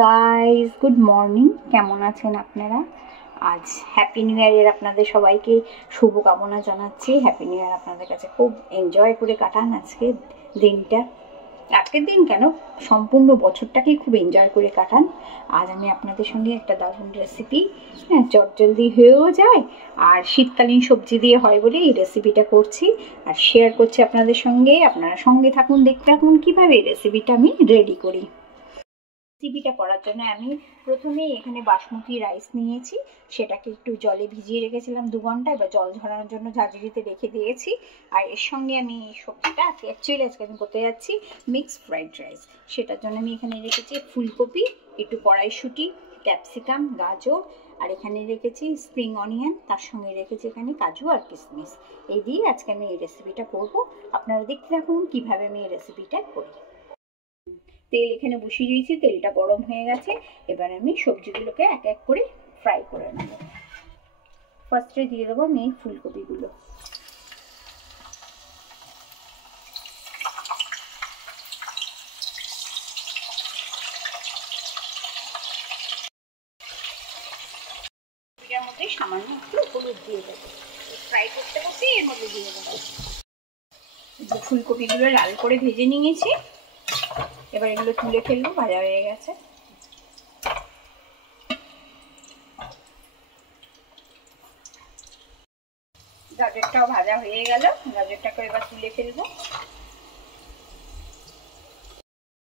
Guys, good morning. কেমন আছেন আপনারা? আজ হ্যাপি নিউ ইয়ারের আপনাদের সবাইকে শুভকামনা জানাচ্ছি। হ্যাপি নিউ ইয়ার আপনাদের কাছে খুব এনজয় করে কাটান আজকে দিনটা। আজকের দিন কেন, সম্পূর্ণ বছরটাকেই খুব এনজয় করে কাটান। আজ আমি আপনাদের সঙ্গে একটা দারুণ রেসিপি, চটজলদি হয়েও যায় আর শীতকালীন সবজি দিয়ে হয় বলে এই রেসিপিটা করছি আর শেয়ার করছি আপনাদের সঙ্গে। আপনারা সঙ্গে থাকুন, দেখতে থাকুন কীভাবে এই রেসিপিটা আমি রেডি করি। রেসিপিটা করার জন্য আমি প্রথমেই এখানে বাসমতি রাইস নিয়েছি, সেটাকে একটু জলে ভিজিয়ে রেখেছিলাম 2 ঘন্টা। এবার জল ঝরানোর জন্য ঝাঁঝরিতে রেখে দিয়েছি। আর এর সঙ্গে আমি সবজিটা অ্যাকচুয়ালি আজকে আমি করতে যাচ্ছি মিক্সড ফ্রাইড রাইস। সেটার জন্য আমি এখানে রেখেছি ফুলকপি, একটু কড়াইশুঁটি, ক্যাপসিকাম, গাজর, আর এখানে রেখেছি স্প্রিং অনিয়ন, তার সঙ্গে রেখেছি এখানে কাজু আর কিশমিশ। এই দিয়ে আজকে আমি এই রেসিপিটা করব। আপনারা দেখতে থাকুন কীভাবে আমি এই রেসিপিটা করি। তেল এখানে বসিয়ে দিয়েছি, তেলটা গরম হয়ে গেছে। এবার আমি সবজিগুলোকে এক এক করে ফ্রাই করে নেব। ফার্স্টে দিয়ে দেবো আমি ফুলকপিগুলো। এর মধ্যে সামান্য একটু হলুদ দিয়ে দেবো, ফ্রাই করতে করতে এর মধ্যে দিয়ে দেবো। ফুলকপিগুলো লাল করে ভেজে নিয়েছি, এবার এগুলো তুলে ফেলবো, ভাজা হয়ে গেছে। গাজরটাও ভাজা হয়ে গেল, গাজরটাকে এবার তুলে ফেলবো।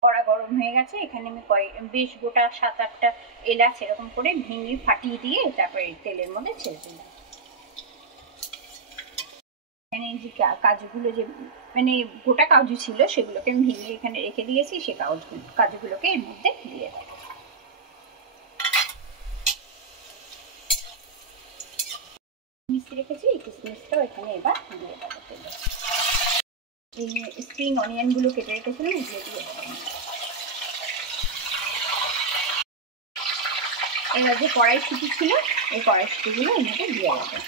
কড়া গরম হয়ে গেছে, এখানে আমি বেশ গোটা 7-8টা এলাচ এরকম করে ভেঙে ফাটিয়ে দিয়ে তারপরে তেলের মধ্যে ছেড়ে দিলাম। এখানে যে কাজুগুলো, যে মানে গোটা কাজু ছিল সেগুলোকে আমি ভেঙে এখানে রেখে দিয়েছি, সে কাজুগুলোকে এর মধ্যে দিয়ে দেবো। মিশিয়ে রেখেছি, এই কিশমিশটাও এখানে এবার দিয়ে দেবো তেলে। এই স্প্রিং অনিয়নগুলো কেটে রেখেছিলাম, এগুলো দিয়ে দেবো। এবার যে কড়াইশুঁটি ছিল, এই কড়াইশুঁটিগুলো এর মধ্যে দিয়ে দেবো।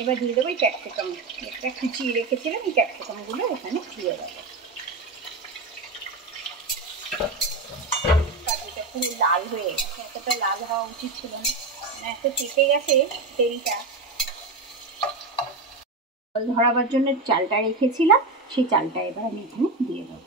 এবার দিয়ে দেবো এই ক্যাপসিকাম, একটা কুচিয়ে রেখেছিলাম, এই ক্যাপসিকামগুলো এখানে দিয়ে দেবো। কাজুটা পুরো লাল হয়ে গেছে, এতটা লাল হওয়া উচিত ছিল না, মানে এত চেপে গেছে তেলটা। জল ধরাবার জন্য চালটা রেখেছিলাম, সেই চালটা এবার আমি এখানে দিয়ে দেবো।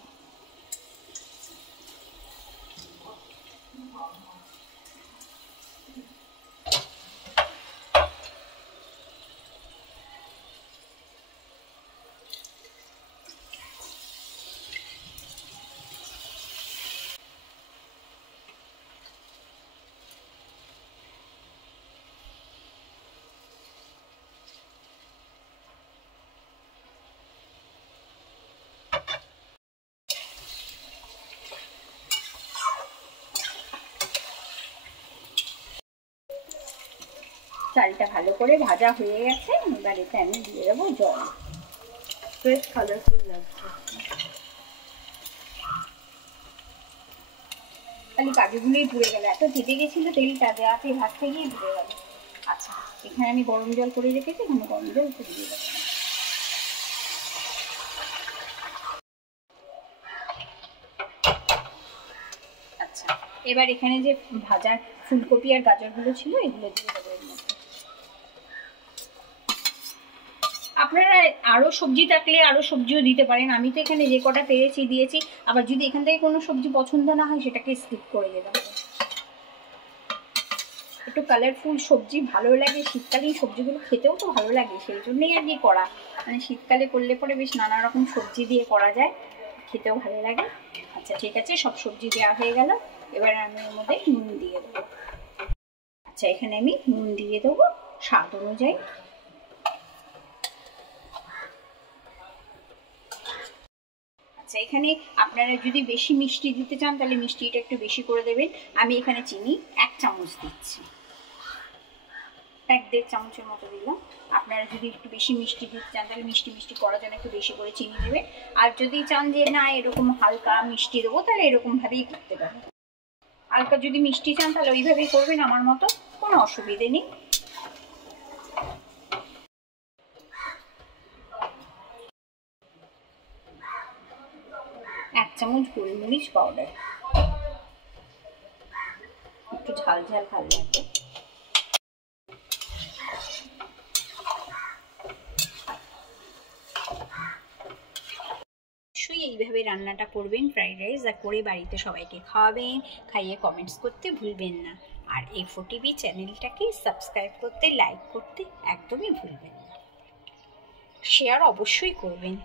চালটা ভালো করে ভাজা হয়ে গেছে, এবার এতে আমি দিয়ে দেবো জল। বেশ কালারফুল লাগছে। খালি কাজুগুলোই পুড়ে গেল, এত চেপে গেছিল তেলটা, দেওয়াতে ভাজতে গিয়ে পুড়ে গেল। আচ্ছা, এখানে আমি গরম জল করে রেখেছি, এখানে গরম জল করে দিয়ে দেবো। আচ্ছা, এবার এখানে যে ভাজা ফুলকপি আর গাজরগুলো ছিল এগুলো দিয়ে দেবো এর মধ্যে। আপনারা আরও সবজি থাকলে আরও সবজিও দিতে পারেন, আমি তো এখানে যে কটা পেরেছি দিয়েছি। আবার যদি এখান থেকে কোনো সবজি পছন্দ না হয় সেটাকে স্কিপ করে দিতে হবে। একটু কালারফুল সবজি ভালো লাগে, শীতকালীন সবজিগুলো খেতেও তো ভালো লাগে, সেই জন্যই আর কি করা। মানে শীতকালে করলে পরে বেশ নানা রকম সবজি দিয়ে করা যায়, খেতেও ভালো লাগে। আচ্ছা ঠিক আছে, সব সবজি দেওয়া হয়ে গেল, এবার আমি ওর মধ্যে নুন দিয়ে দেবো। আচ্ছা, এখানে আমি নুন দিয়ে দেবো স্বাদ অনুযায়ী। আচ্ছা, এখানে আপনারা যদি বেশি মিষ্টি দিতে চান তাহলে মিষ্টিটা একটু বেশি করে দেবেন। আমি এখানে চিনি 1 চামচ দিচ্ছি, 1-1.5 চামচের মতো দিলাম। আপনারা যদি একটু বেশি মিষ্টি দিতে চান তাহলে মিষ্টি করার জন্য একটু বেশি করে চিনি দেবেন। আর যদি চান যে না এরকম হালকা মিষ্টি দেবো তাহলে এরকমভাবেই করতে পারেন। হালকা যদি মিষ্টি চান তাহলে ওইভাবেই করবেন, আমার মতো কোনো অসুবিধে নেই। চামচ গোলমরিচ পাউডার, একটু ঝাল ঝাল ভালো লাগবে। অবশ্যই এইভাবে রান্নাটা করবেন ফ্রাইড রাইস, আর করে বাড়িতে সবাইকে খাওয়াবেন, খাইয়ে কমেন্টস করতে ভুলবেন না। আর A4 TV চ্যানেলটাকে সাবস্ক্রাইব করতে, লাইক করতে একদমই ভুলবেন না। শেয়ার অবশ্যই করবেন।